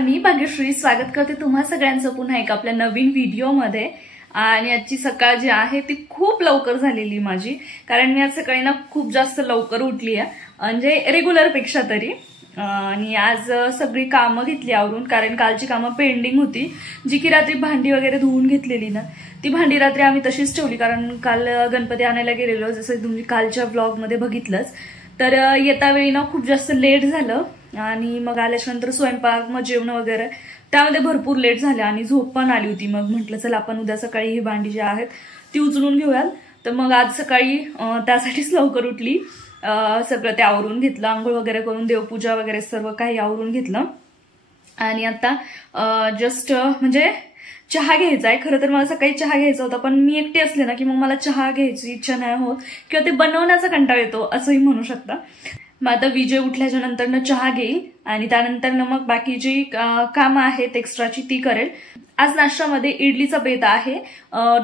मी भाग्यश्री स्वागत करते तुम्हा सगळ्यांचं पुन्हा एक आपल्या नवीन व्हिडिओमध्ये। आणि आजची सकाळ जी आहे ती खूप लवकर झालेली माझी, कारण मी आज सकाळी ना खूप जास्त लवकर उठली आहे, म्हणजे रेग्युलर पेक्षा तरी। आणि आज सगळी कामं घेतली आवरून, कारण कालची कामं पेंडिंग होती, जी की रात्री भांडी वगैरे धुवून घेतलेली ना, ती भांडी रात्री आम्ही तशीच ठेवली, कारण काल गणपती आणायला गेलेलो, जसं तुम्ही कालच्या व्लॉगमध्ये बघितलंच। तर येता वेळी ना खूप जास्त लेट झालं आणि मग आल्याच्यानंतर स्वयंपाक, मग जेवण वगैरे त्यामध्ये भरपूर लेट झालं आणि झोप पण आली होती। मग म्हटलं चल आपण उद्या सकाळी ही भांडी जी आहेत ती उचलून घेऊयात। तर मग आज सकाळी त्यासाठीच लवकर उठली, सगळं ते आवरून घेतलं, आंघोळ वगैरे करून देवपूजा वगैरे सर्व काही आवरून घेतलं। आणि आता जस्ट म्हणजे चहा घ्यायचा आहे। खरं तर मला सकाळी चहा घ्यायचा होता, पण मी एकटी असले ना की मग मला चहा घ्यायची इच्छा नाही होत, किंवा ते बनवण्याचा कंटाळा येतो असंही म्हणू शकता। मग आता विजय उठल्याच्या नंतर चहा घेईल आणि त्यानंतर मग बाकी जी कामं आहेत एक्स्ट्राची ती करेल। आज नाश्त्यामध्ये इडलीचा बेत आहे।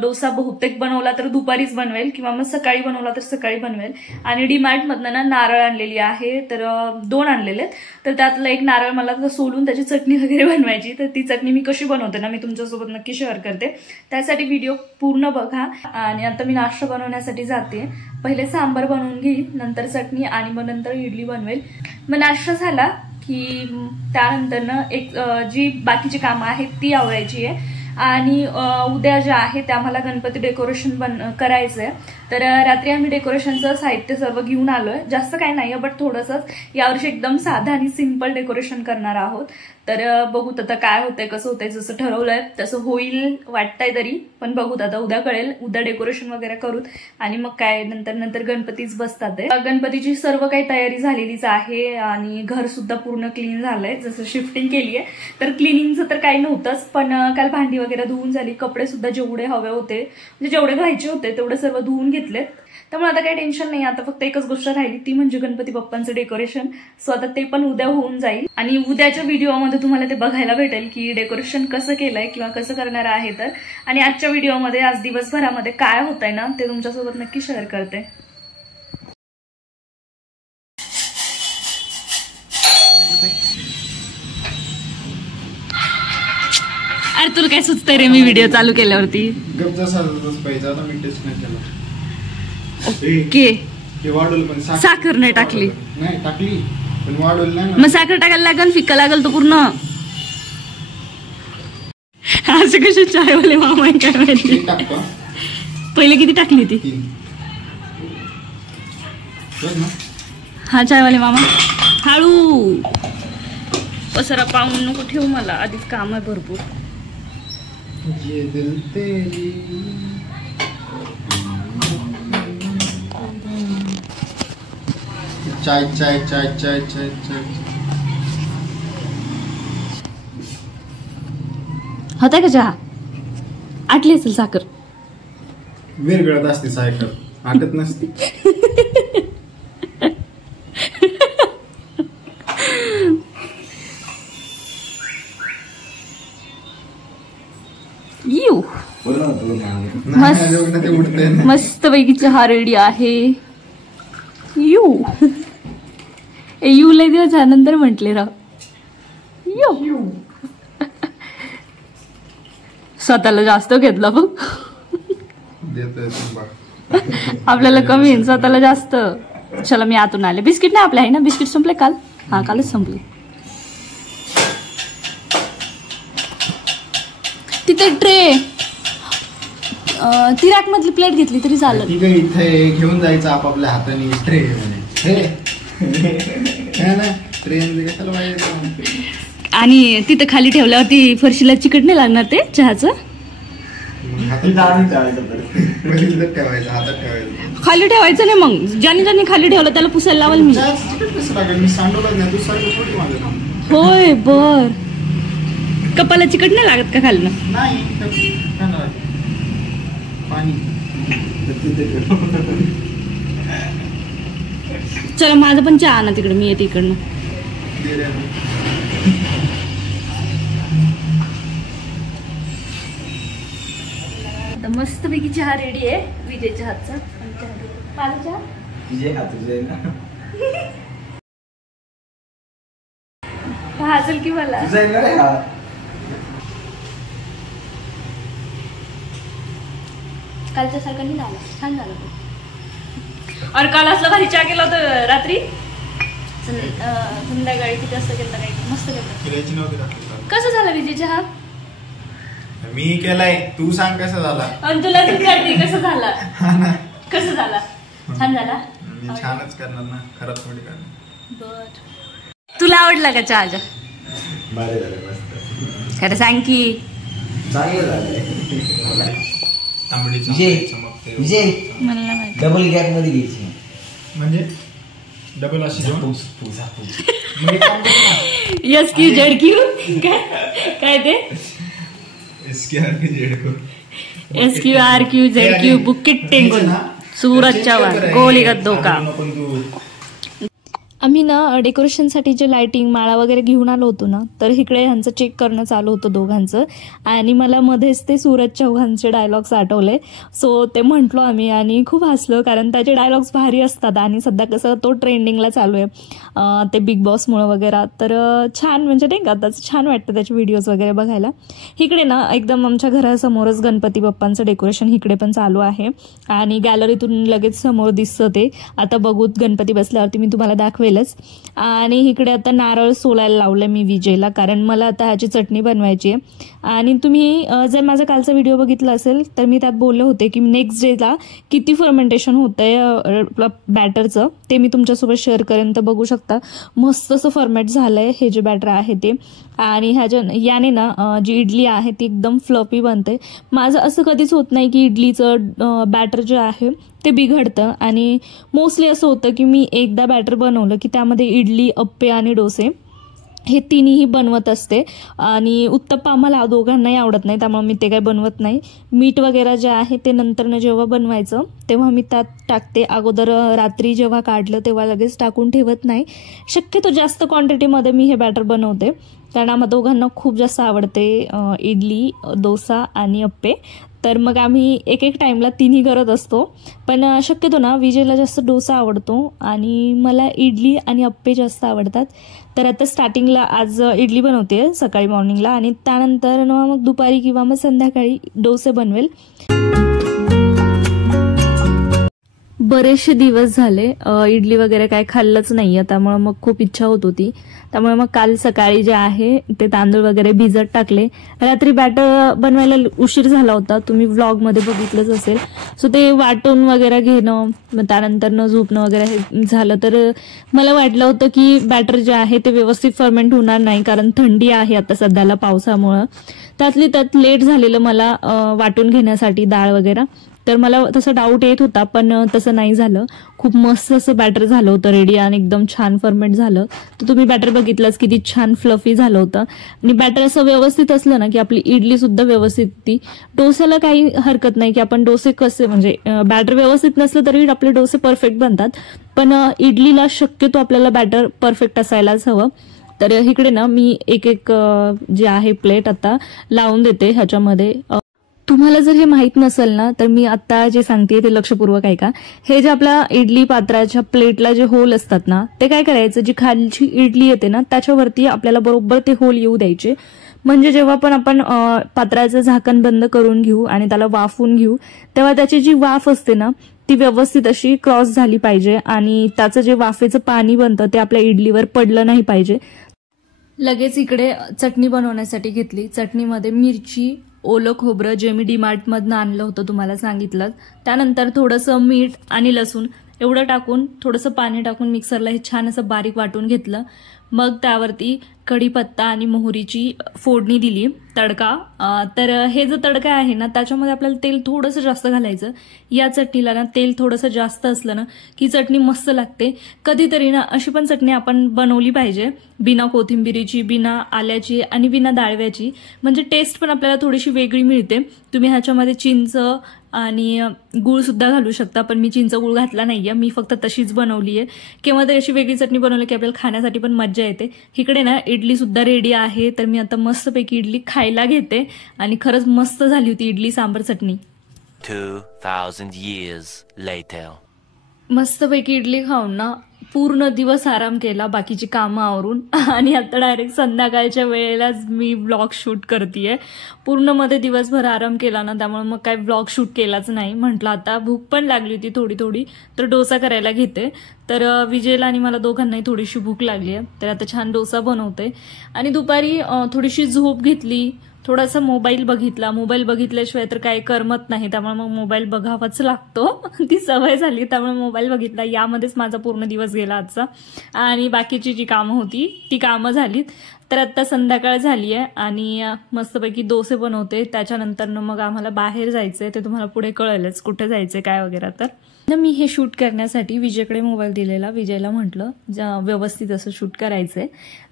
डोसा बहुतेक बनवला तर दुपारीच बनवेल, किंवा मग सकाळी बनवला तर सकाळी बनवेल। आणि डीमार्ट मधनं ना नारळ आणलेली आहे, तर 2 आणलेले आहेत, तर त्यातलं एक नारळ मला सोलून त्याची चटणी वगैरे बनवायची। तर ती चटणी मी कशी बनवते ना मी तुमच्यासोबत नक्की शेअर करते, त्यासाठी व्हिडिओ पूर्ण बघा। आणि आता मी नाश्ता बनवण्यासाठी जाते, पहिले सांबार बनवून घेईल, नंतर चटणी आणि मग नंतर इडली बनवेल। मग नाश्ता झाला की त्यानंतर ना एक जी बाकीची कामं आहेत ती आवरायची आहे। आणि उद्या जे आहे ते आम्हाला गणपती डेकोरेशन करायचंय, तर रात्री आम्ही डेकोरेशनचं साहित्य सर्व घेऊन आलोय। जास्त काही नाहीये, बट थोडंसंच यावर्षी एकदम साधं आणि सिंपल डेकोरेशन करणार आहोत। तर बघूत आता काय होतंय, कसं होतंय, जसं ठरवलंय तसं होईल वाटतंय तरी, पण बघूत आता, उद्या कळेल। उद्या डेकोरेशन वगैरे करूत आणि मग काय नंतर गणपतीच बसतात। गणपतीची सर्व काही तयारी झालेलीच आहे आणि घर सुद्धा पूर्ण क्लीन झालंय, जसं शिफ्टिंग केली आहे तर क्लिनिंगचं तर काही नव्हतंच, पण काल भांडी वगैरे धुवून झाली, कपडे सुद्धा जेवढे हवे होते म्हणजे जेवढे घ्यायचे होते तेवढे सर्व धुवून घेतलेत। त्यामुळे आता काही टेन्शन नाही, आता फक्त एकच गोष्ट राहिली ती म्हणजे गणपती बाप्पांचं डेकोरेशन। सो आता ते पण उद्या होऊन जाईल आणि उद्याच्या व्हिडिओमध्ये तुम्हाला ते बघायला भेटेल की डेकोरेशन कसं केलंय किंवा कसं करणार आहे। तर आणि आजच्या व्हिडिओमध्ये आज दिवसभरामध्ये काय होतंय ना ते तुमच्यासोबत नक्की शेअर करते। अरे तुला काय सुचतंय रे मी व्हिडिओ चालू केल्यावरती? ओके, साखर नाही टाकली, मग साखर टाकायला लागल, फिक्का लागल तो पूर्ण। असं कसे चायवाले मामा काय माहिती, पहिले किती टाकली ती? हा चायवाले मामा हळू, पसरा पाहून नको ठेवू, मला आधीच काम आहे भरपूर। चाय चाय चाय चाय चाय चाय होता का चहा? आटली असेल साखर, विरघळत असते साखर, आटत नसते। यू मस्त पैकी चहा रेडी आहे। यू लय दिवस नंतर म्हटले राव, यू स्वतःला जास्त घेतला बघ, आपल्याला कमी, स्वतःला जास्त। चला मी आतून आले, बिस्किट नाही आपले आहे ना, बिस्किट संपले काल, हा कालच संपले। तिथे ट्रे, ती रॅक मधली प्लेट घेतली तरी चालेल, इथे घेऊन जायचं आपापल्या हाताने ट्रे आणि तिथे खाली ठेवल्यावरती फरशीला चिकट नाही लागणार ते चहाचं? खाली ठेवायचं नाही, मग ज्याने खाली ठेवलं त्याला पुसायला लावाल मी। होय बर, कपाला चिकट नाही लागत का खालनं? चला माझं पण चहा ना तिकडे, मी येते इकडनं। आता मस्त पैकी चहा रेडी आहे विजयच्या हातचा। माझा चहा विजय हात भाजल की मला. कालच्या सारखं नाही झालं, छान झालं. और काल असलं भारी चहा केलं होतं रात्री, संध्याकाळी किती असं केलं, काही मस्त केलं. कसं झालं विजय चहा? मी केलाय, तू सांग कसं झाला. आणि तुला विचारते कसं झाला. कसं झाला? छान झाला. मी छानच करणार ना, खराब थोडी करणार. बर, तुला आवडला का चहा? बरे झाले, मस्त. खरं सांग की. चांगलं झालंय. मला माहिती. डबल गॅप मध्ये घ्यायची म्हणजे डबल अशी यस क्यू जेड क्यू काय ते SQRQ ZQ बुकिट टेंगुल सूरज चव्हाण गोली गद्दो का. आम्ही ना डेकोरेशनसाठी जे लाइटिंग माळा वगैरे घेऊन आलो होतो ना, तर इकडे ह्यांचं चेक करणं चालू होतं दोघांचं. आणि मला मध्येच ते सूरज चव्हाणचे डायलॉग्स आठवले. सो ते म्हटलो आम्ही आणि खूप हसलो, कारण त्याचे डायलॉग्स भारी असतात. आणि सध्या कसं तो ट्रेंडिंगला चालू आहे ते बिग बॉसमुळं वगैरे. तर छान, म्हणजे नाही का, त्याचं छान वाटतं त्याचे व्हिडिओज वगैरे बघायला. इकडे ना एकदम आमच्या घरासमोरच गणपती बाप्पांचं डेकोरेशन इकडे पण चालू आहे. आणि गॅलरीतून लगेच समोर दिसतं ते. आता बघू गणपती बसल्यावरती मी तुम्हाला दाखवेल. आणि इकडे आता नारळ सोलायला लावलं मी विजयला, कारण मला आता ह्याची चटणी बनवायची आहे. आणि तुम्ही जर माझा कालचा व्हिडिओ बघितला असेल तर मी त्यात बोलले होते की नेक्स्ट डेला किती फर्मेंटेशन होतंय बॅटरचं, ते मी तुमच्यासोबत शेअर करेन. तर बघू शकता मस्त असं फर्मेट झालंय हे जे बॅटर आहे ते. आणि याने ना जी इडली आहे ती एकदम फ्लफी बनते. माझं असं कधीच होत नाही की इडलीचं बॅटर जे आहे ते बिघडतं. आणि मोस्टली असं होतं की मी एकदा बॅटर बनवलं की त्यामध्ये इडली, अप्पे आणि डोसे हे तिन्ही बनवत असते. आणि उत्तप्पा आम्हाला दोघांनाही आवडत नाही, त्यामुळे मी ते काही बनवत नाही. मीठ वगैरे जे आहे ते नंतरनं जेव्हा बनवायचं तेव्हा मी त्यात टाकते. अगोदर रात्री जेव्हा काढलं तेव्हा लगेच टाकून ठेवत नाही. शक्यतो जास्त क्वांटिटीमध्ये मी हे बॅटर बनवते, कारण आम्हा दोघांना खूप जास्त आवडते इडली, डोसा आणि अप्पे. तर मग आम्ही एक एक टाईमला तिन्ही करत असतो. पण शक्यतो ना विजयला जास्त डोसा आवडतो आणि मला इडली आणि अप्पे जास्त आवडतात. तर आता स्टार्टिंगला आज इडली बनवते सकाळी मॉर्निंगला, आणि त्यानंतर मग दुपारी किंवा मग संध्याकाळी डोसे बनवेल. बरेचसे दिवस झाले इडली वगैरे काय खाल्लंच नाहीये, त्यामुळे मग खूप इच्छा होत होती. त्यामुळे मग काल सकाळी जे आहे ते तांदूळ वगैरे भिजत टाकले. रात्री बॅटर बनवायला उशीर झाला होता, तुम्ही व्लॉगमध्ये बघितलंच असेल. सो ते वाटून वगैरे घेणं, मग त्यानंतर न झोपणं वगैरे हे झालं. तर मला वाटलं होतं की बॅटर जे आहे ते व्यवस्थित फर्मेंट होणार नाही, कारण थंडी आहे आता सध्याला पावसामुळं. त्यातली त्यात लेट झालेलं मला वाटून घेण्यासाठी डाळ वगैरे. तर मला तसं डाऊट येत होता, पण तसं नाही झालं. खूप मस्त असं बॅटर झालं होतं रेडी आणि एकदम छान फर्मेंट झालं. तर तुम्ही बॅटर बघितलंच किती छान फ्लफी झालं होतं. आणि बॅटर असं व्यवस्थित असलं ना की आपली इडली सुद्धा व्यवस्थित ती. डोस्याला काही हरकत नाही की आपण डोसे कसे, म्हणजे बॅटर व्यवस्थित नसलं तरी आपले डोसे परफेक्ट बनतात, पण इडलीला शक्यतो आपल्याला बॅटर परफेक्ट असायलाच हवं. तर इकडे ना मी एक एक जे आहे प्लेट आता लावून देते ह्याच्यामध्ये. तुम्हाला जर हे माहित नसेल ना तर मी आता जे सांगते ते लक्षपूर्वक ऐका. हे जे आपल्या इडली पात्राच्या प्लेटला जे होल असतात ना, ते काय करायचं, जी खालची इडली येते ना त्याच्यावरती आपल्याला बरोबर ते होल येऊ द्यायचे. म्हणजे जेव्हा पण आपण पात्राचं झाकण बंद करून घेऊ आणि त्याला वाफवून घेऊ, तेव्हा त्याची जी वाफ असते ना ती व्यवस्थित अशी क्रॉस झाली पाहिजे आणि त्याचं जे वाफेचं पाणी बनतं ते आपल्या इडलीवर पडलं नाही पाहिजे. लगेच इकडे चटणी बनवण्यासाठी घेतली. चटणीमध्ये मिरची, ओलं खोबरं जे मी डीमार्टमधनं आणलं होतं तुम्हाला सांगितलं, त्यानंतर थोडंसं मीठ आणि लसूण एवढं टाकून थोडंसं पाणी टाकून मिक्सरला हे छान असं बारीक वाटून घेतलं. मग त्यावरती कढीपत्ता आणि मोहरीची फोडणी दिली, तडका. तर हे जो तडका आहे ना त्याच्यामध्ये आपल्याला तेल थोडंसं जास्त घालायचं. या चटणीला ना तेल थोडंसं जास्त असलं ना की चटणी मस्त लागते. कधीतरी ना अशी पण चटणी आपण बनवली पाहिजे, बिना कोथिंबिरीची, बिना आल्याची आणि बिना डाळव्याची, म्हणजे टेस्ट पण आपल्याला थोडीशी वेगळी मिळते. तुम्ही ह्याच्यामध्ये चिंच आणि गूळ सुद्धा घालू शकता, पण मी चिंच गूळ घातला नाहीये, मी फक्त तशीच बनवली आहे. किंवा तरी अशी वेगळी चटणी बनवली की आपल्याला खाण्यासाठी पण मज्जा येते. इकडे ना इडली सुद्धा रेडी आहे, तर मी आता मस्तपैकी इडली खायला घेते. आणि खरंच मस्त झाली होती इडली सांबर चटणी. 2000 years later. मस्तपैकी इडली खाऊन ना पूर्ण दिवस आराम केला बाकीची कामं आवरून आणि आता डायरेक्ट संध्याकाळच्या वेळेलाच मी व्लॉग शूट करतेय. पूर्ण मध्ये दिवसभर आराम केला ना, त्यामुळे मग काय व्लॉग शूट केलाच नाही. म्हटलं आता भूक पण लागली होती थोडी थोडी, तर डोसा करायला घेते. तर विजयला आणि मला दोघांनाही थोडीशी भूक लागली आहे, तर आता छान डोसा बनवते. आणि दुपारी थोडीशी झोप घेतली, थोडासा मोबाईल बघितला. मोबाईल बघितल्याशिवाय तर काही करमत नाही, त्यामुळे मग मोबाईल बघावाच लागतो. ती सवय झाली, त्यामुळे मोबाईल बघितला. यामध्येच माझा पूर्ण दिवस गेला आजचा. आणि बाकीची जी कामं होती ती कामं झालीत. तर आता संध्याकाळ झाली आहे आणि मस्तपैकी डोसे बनवते. त्याच्यानंतर मग आम्हाला बाहेर जायचंय, ते तुम्हाला पुढे कळेलच कुठे जायचंय काय वगैरे. तर मी हे शूट करण्यासाठी विजयकडे मोबाईल दिलेला. विजयला म्हटलं व्यवस्थित असं शूट करायचंय,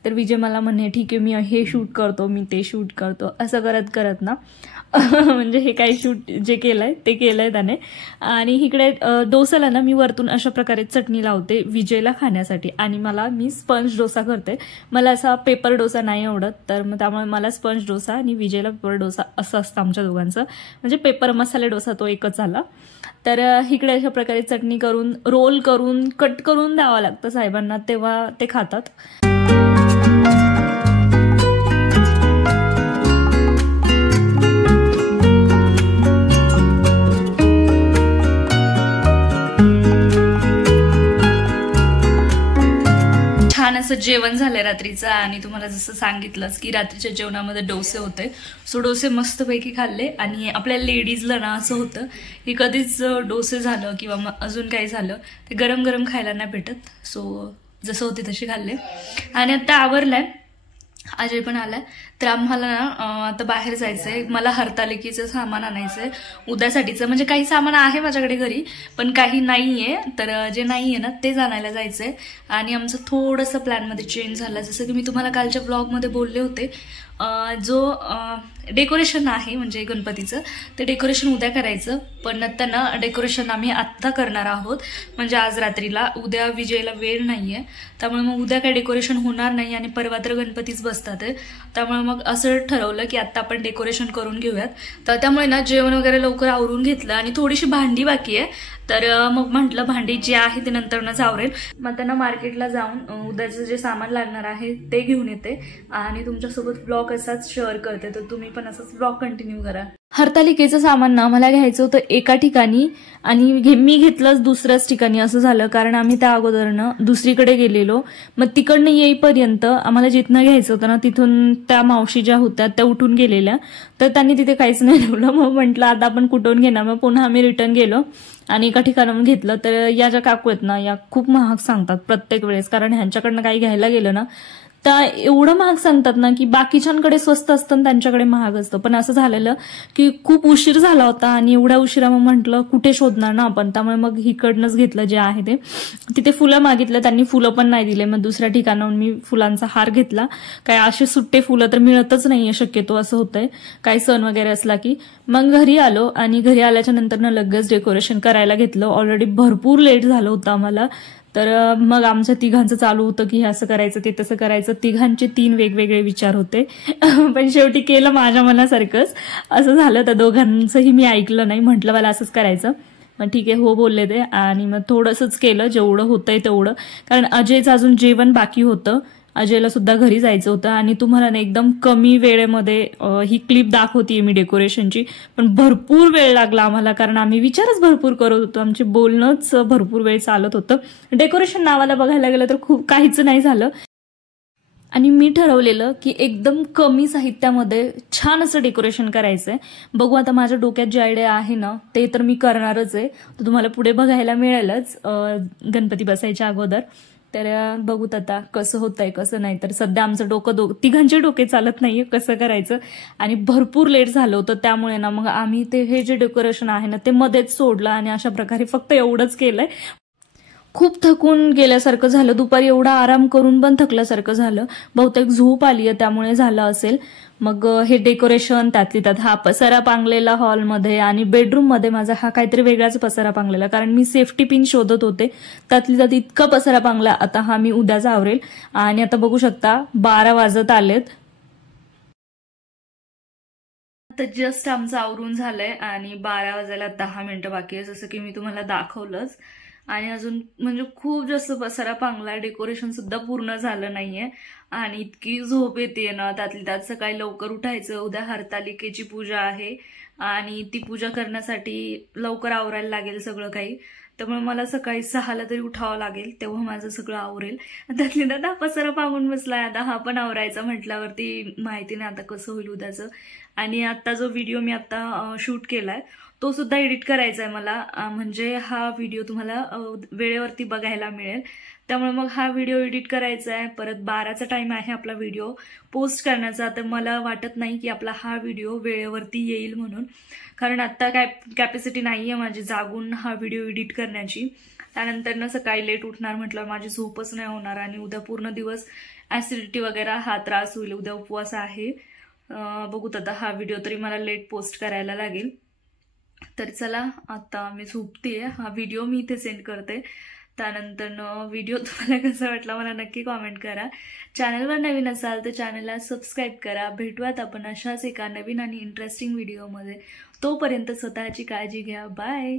तर विजय मला म्हणे ठीक आहे, मी हे शूट करतो, मी ते शूट करतो. असं करत करत ना म्हणजे हे काही शूट जे केलंय ते केलंय त्याने. आणि इकडे डोसाला ना मी वरतून अशा प्रकारे चटणी लावते विजयला खाण्यासाठी, आणि मी स्पंज डोसा करते. मला असा पेपर डोसा नाही आवडत, तर मग त्यामुळे मला स्पंज डोसा आणि विजयला पेपर डोसा असं असतं आमच्या दोघांचं. म्हणजे पेपर मसाले डोसा तो एकच आला. तर इकडे अशा प्रकारे चटणी करून रोल करून कट करून द्यावं लागतं साहेबांना, तेव्हा ते खातात. छान असं जेवण झालंय रात्रीचं, आणि तुम्हाला जसं सांगितलंच की रात्रीच्या जेवणामध्ये डोसे होते. सो डोसे मस्तपैकी खाल्ले. आणि आपल्या लेडीजला ना असं होतं की कधीच डोसे झालं किंवा अजून काही झालं ते गरम गरम खायला नाही भेटत. सो जसं होते तसे खाल्ले. आणि आता आवरलाय, अजय पण आलाय. तर आम्हाला ना आता बाहेर जायचंय. मला हरतालिकेचं सामान आणायचंय उद्यासाठीचं. म्हणजे काही सामान आहे माझ्याकडे घरी, पण काही नाहीये. तर जे नाहीये ना ते आणायला जायचंय. आणि आमचं थोडंसं प्लॅनमध्ये चेंज झालं. जसं की मी तुम्हाला कालच्या ब्लॉगमध्ये बोलले होते, जो डेकोरेशन आहे म्हणजे गणपतीचं, ते डेकोरेशन उद्या करायचं. पण आता ना डेकोरेशन आम्ही आत्ता करणार आहोत, म्हणजे आज रात्रीला. उद्या विजयला वेळ नाहीये, त्यामुळे मग उद्या काही डेकोरेशन होणार नाही. आणि परवा तर गणपतीच बसतात आहे, त्यामुळे मग असं ठरवलं की आता आपण डेकोरेशन करून घेऊयात. तर त्यामुळे ना जेवण वगैरे लवकर आवरून घेतलं. आणि थोडीशी भांडी बाकी आहे, तर मग म्हटलं भांडी जी आहे ते नंतरच आवरेल. मग त्यांना मार्केटला जाऊन उद्याचं जे सामान लागणार आहे ते घेऊन येते आणि तुमच्यासोबत ब्लॉग असाच शेअर करते. तर तुम्ही पण असाच ब्लॉग कंटिन्यू करा. हरतालिकेचं सामान ना मला घ्यायचं होतं एका ठिकाणी, आणि मी घेतलंच दुसऱ्याच ठिकाणी. असं झालं कारण आम्ही त्या अगोदरनं दुसरीकडे गेलेलो. मग तिकडनं येईपर्यंत आम्हाला जिथनं घ्यायचं होतं ना तिथून त्या मावशी ज्या होत्या त्या उठून गेलेल्या, तर त्यांनी तिथे काहीच नाही ठेवलं. मग म्हटलं आता आपण कुठून घेणार. मग पुन्हा आम्ही रिटर्न गेलो आणि एका ठिकाणाहून घेतलं. तर या ज्या काकू आहेत ना या खूप महाग सांगतात प्रत्येक वेळेस, कारण ह्यांच्याकडनं काही घ्यायला गेलं ना तर एवढं महाग सांगतात ना की बाकीच्यांकडे स्वस्त असतं आणि त्यांच्याकडे महाग असतं. पण असं झालेलं की खूप उशीर झाला होता आणि एवढ्या उशिरा मग म्हटलं कुठे शोधणार ना आपण, त्यामुळे मग इकडनंच घेतलं जे आहे ते. तिथे फुलं मागितलं, त्यांनी फुलं पण नाही दिले. मग दुसऱ्या ठिकाणाहून मी फुलांचा हार घेतला. काय असे सुट्टे फुलं तर मिळतच नाहीये शक्यतो, असं होतंय काही सण वगैरे असला की. मग घरी आलो आणि घरी आल्याच्या नंतर ना लगेच डेकोरेशन करायला घेतलं. ऑलरेडी भरपूर लेट झालं होतं आम्हाला. तर मग आमच्या तिघांचं चालू होतं की हे असं करायचं ते तसं करायचं. तिघांचे 3 वेगवेगळे विचार होते, पण शेवटी केलं माझ्या मनासारखंच. असं झालं. तर दोघांचंही मी ऐकलं नाही, म्हटलं मला असंच करायचं. मग ठीक आहे हो बोलले ते, आणि मग थोडंसंच केलं जेवढं होतंय तेवढं. कारण अजयचं अजून जेवण बाकी होतं, अजयला सुद्धा घरी जायचं होतं. आणि तुम्हाला ना एकदम कमी वेळेमध्ये ही क्लिप दाखवतीये मी डेकोरेशनची, पण भरपूर वेळ लागला आम्हाला, कारण आम्ही विचारच भरपूर करत होतो. आमचे बोलणंच भरपूर वेळ चालत होतं. डेकोरेशन नावाला बघायला गेलं तर खूप काहीच नाही झालं. आणि मी ठरवलेलं की एकदम कमी साहित्यामध्ये छान असं डेकोरेशन करायचंय. बघू आता माझ्या डोक्यात जी आयडिया आहे ना ते तर मी करणारच आहे. तर तुम्हाला पुढे बघायला मिळेलच गणपती बसायच्या अगोदर. तर बघूत आता कसं होतंय कसं नाही. तर सध्या आमचं डोकं तिघांचे डोके चालत नाहीये कसं करायचं. आणि भरपूर लेट झालं होतं, त्यामुळे ना मग आम्ही ते हे जे डेकोरेशन आहे ना ते मध्येच सोडलं आणि अशा प्रकारे फक्त एवढंच केलंय. खूप थकून गेल्यासारखं झालं. दुपारी एवढा आराम करून पण थकल्यासारखं झालं. बहुतेक झोप आली आहे त्यामुळे झालं असेल. मग हे डेकोरेशन त्यातली त्यात हा पसारा पांगलेला हॉलमध्ये, आणि बेडरूम मध्ये माझा हा काहीतरी वेगळाच पसारा पांगलेला, कारण मी सेफ्टी पिन शोधत होते. त्यातली त्यात इतका पसारा पांगला. आता हा मी उद्याच आवरेल. आणि आता बघू शकता 12 वाजत आलेत. तर जस्ट आमचं आवरून झालंय आणि 12 वाजायला 10 मिनिटं बाकी आहे, जसं की मी तुम्हाला दाखवलंच. आणि अजून म्हणजे खूप जास्त पसारा पांगला, डेकोरेशन सुद्धा पूर्ण झालं नाहीये आणि इतकी झोप येते ना, त्यातली त्यात सकाळी लवकर उठायचं. उद्या हरतालिकेची पूजा आहे आणि ती पूजा करण्यासाठी लवकर आवरायला लागेल सगळं काही. त्यामुळे मला सकाळी 6ला तरी उठावं लागेल, तेव्हा माझं सगळं आवरेल. त्यातली त्यात पसारा पांगून बसलाय. आता हा पण आवरायचा म्हटल्यावरती माहिती नाही आता कसं होईल उद्याचं. आणि आता जो व्हिडिओ मी आता शूट केलाय तो सुद्धा एडिट करायचा आहे मला, म्हणजे हा व्हिडिओ तुम्हाला वेळेवरती बघायला मिळेल. त्यामुळे मग हा व्हिडिओ एडिट करायचा आहे. परत 12चा टाइम आहे आपला व्हिडिओ पोस्ट करण्याचा. तर मला वाटत नाही की आपला हा व्हिडिओ वेळेवरती येईल म्हणून, कारण आता काय कॅपॅसिटी नाहीये माझी जागून हा व्हिडिओ एडिट करण्याची. त्यानंतर ना सकाळी लेट उठणार म्हटलं माझी झोपच नाही होणार आणि उद्या पूर्ण दिवस ऍसिडिटी वगैरे हा त्रास होईल. उद्या उपवास आहे. बघूत आता हा व्हिडिओ तरी मला लेट पोस्ट करायला लागेल. तर चला आता मी झोपतेय. हा व्हिडिओ मी इथे सेंड करते. त्यानंतर व्हिडिओ तुम्हाला कसा वाटला मला नक्की कॉमेंट करा. चॅनलवर नवीन असाल तर चॅनलला सबस्क्राईब करा. भेटूयात आपण अशाच एका नवीन आणि इंटरेस्टिंग व्हिडिओमध्ये. तोपर्यंत स्वतःची काळजी घ्या. बाय.